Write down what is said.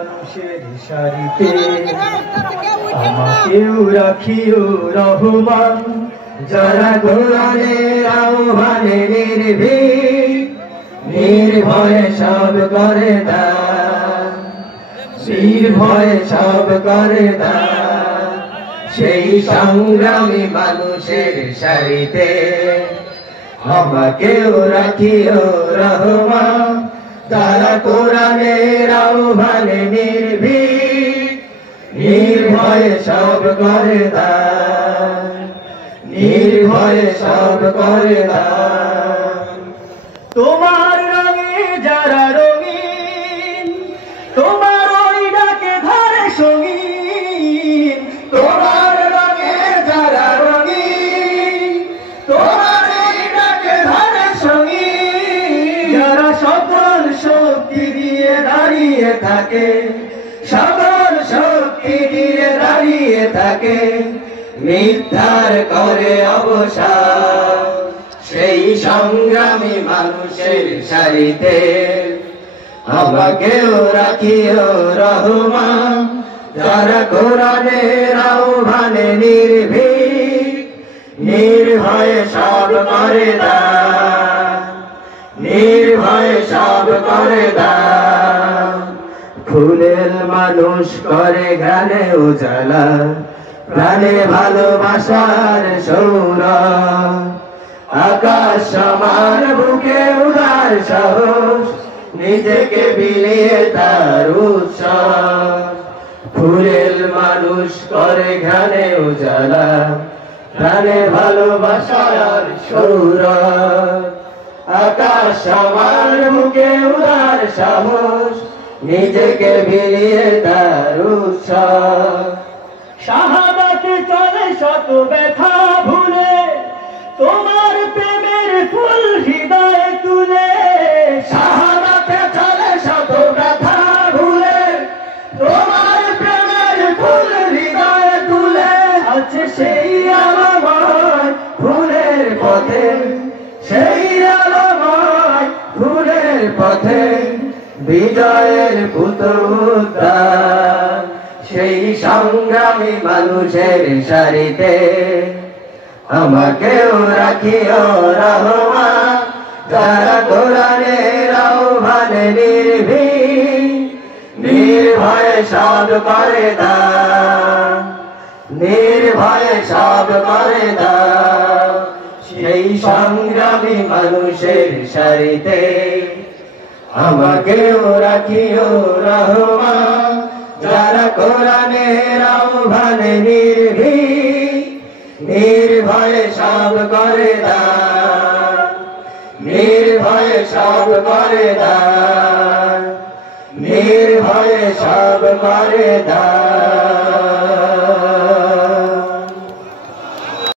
মানুষের সারিতে আমাকেও রাখিও রহমান, যারা কোরআনের আহ্বানে নির্ভীক নির্ভয়ে সব করে দান, নির্ভয়ে সব করে দান। সেই সংগ্রামী মানুষের সারিতে আমাকেও রাখিও রহমান, যারা কোরআনের আহ্বানে নির্ভীক নির্ভয়ে সব করে দান, নির্ভয়ে সব করে দান। তোমার রঙে যারা রঙিন, তোমার ওই ডাকে ধরে সঙ্গীন। তোমার রঙে যারা রঙিন, তোমার ওই ডাকে ধরে সঙ্গীন। যারা সকল শক্তি দিয়ে দাঁড়িয়ে থাকে, সকল শক্তি দিয়ে দাঁড়িয়ে থাকে, মিথ্যার করে অবসান। সেই সংগ্রামী মানুষের সারিতে আমাকেও রাখিও রহমান, যারা কোরআনের আহ্বানে নির্ভীক নির্ভয়ে সব করে দান, নির্ভয়ে সব করে দান। ফুলের মানুষ করে গানে উজালা, প্রাণে ভালোবাসার সৌরভ। আকাশ সমান বুকে উদার সাহস, নিজেকে বিলিয়ে তার উৎসব। ফুলের মানুষ করে গানে উজালা, প্রাণে ভালোবাসার সৌরভ। আকাশ সমান বুকে উদার সাহস, নিজেকে বিলিয়ে তার উৎসব। শাহাদাতে চলে শত ব্যথা ভুলে, তোমার প্রেমের ফুল হৃদয়ে তুলে। শাহাদাতে চলে শত ব্যথা ভুলে, তোমার প্রেমের ফুল হৃদয়ে তুলে। আছে সেই আলোময় ফুলের পথে, সেই আলোময় ফুলের পথে, বিজয়ের পুতউদ্যান। সেই সংগ্রামী মানুষের সারিতে আমাকেও রাখিও রহমান, যারা কোরআনের আহ্বানে নির্ভীক নির্ভয়ে সব করে দান, নির্ভয়ে সব করে দান। সেই সংগ্রামী মানুষের সারিতে আমাকেও রাখিও রহমান, যারা কোরআনের আহ্বানে নির্ভীক নির্ভয়ে সব করে দান, নির্ভয়ে সব করে দান, নির্ভয়ে সব করে দান।